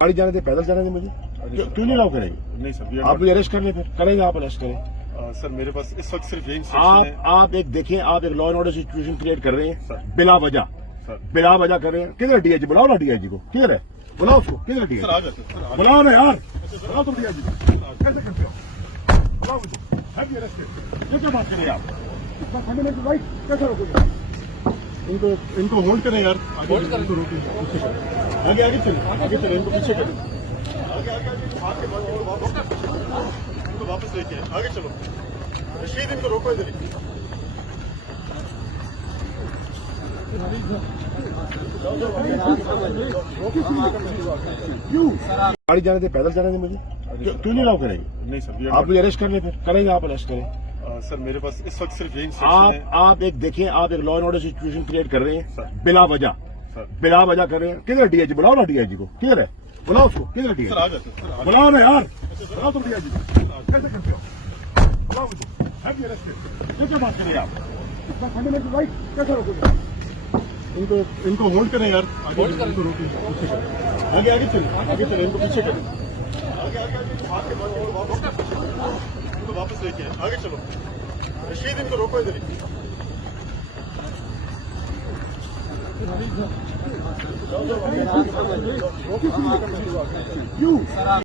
गाड़ी जाने दे, पैदल जाने दे मुझे। क्यों नहीं अलाउ करेंगे? नहीं सर, आप मुझे अरेस्ट कर ले, फिर करेंगे, आप अरेस्ट करें। सर मेरे पास इस वक्त सिर्फ यही इंस्ट्रक्शन है। आप एक देखिए, आप एक law and order situation create कर रहे सर। हैं बिला वजह, सर बिला वजह कर रहे हैं। किधर डीआईजी? बुलाओ ना डीआईजी को, किधर है? बुलाओ उसको, किधर सर आ डीआईजी? जाते हैं, सर, आ बुलाओ ना यार, बुलाओ तुम डीआईजी को। कैसे करते हो? बुलाओ मुझे, हैव यू अरेस्टेड? ये क्या बात करिए आप? इसका फंडामेंटल राइट कैसे रोकोगे? इनको होल्ड करें यार, आगे इनको रोकिए, पीछे करें। आगे आगे चले, इनको पीछे करें। आगे आगे आगे इनको वापस लेके आगे चलो। रशीद, इनको रोको इधर ही। क्यों? गाड़ी जाने दे, पैदल जाने दे मुझे। क्यों नहीं अलाउ करेंगे? नहीं सर, आप मुझे अरेस्ट कर ले, फिर करेंगे, आप अरेस्ट करें। सर मेरे पास इस वक्त सिर्फ यही इंस्ट्रक्शन है। आप एक देखिए, आप एक law and order situation create कर रहे सर। हैं बिला वजह, सर बिला वजह कर रहे हैं। किधर डीआईजी? बुलाओ ना डीआईजी को, किधर है? बुलाओ उसको, किधर सर आ डीआईजी? जाते हैं, सर, बुलाओ ना यार, बुलाओ तुम डीआईजी को। कैसे करते हो? बुलाओ मुझे, हैव यू अरेस्टेड? ये क्या बात करिए आप? इसका फंडामेंटल राइट कैसे रोकोगे? इनको होल्ड करें यार, आगे इनको रोकिए, पीछे करें। आगे आगे चले, इनको पीछे करें। आगे आगे इनको वापस लेके आगे चलो। रशीद, इनको रोको इधर ही। क्यों?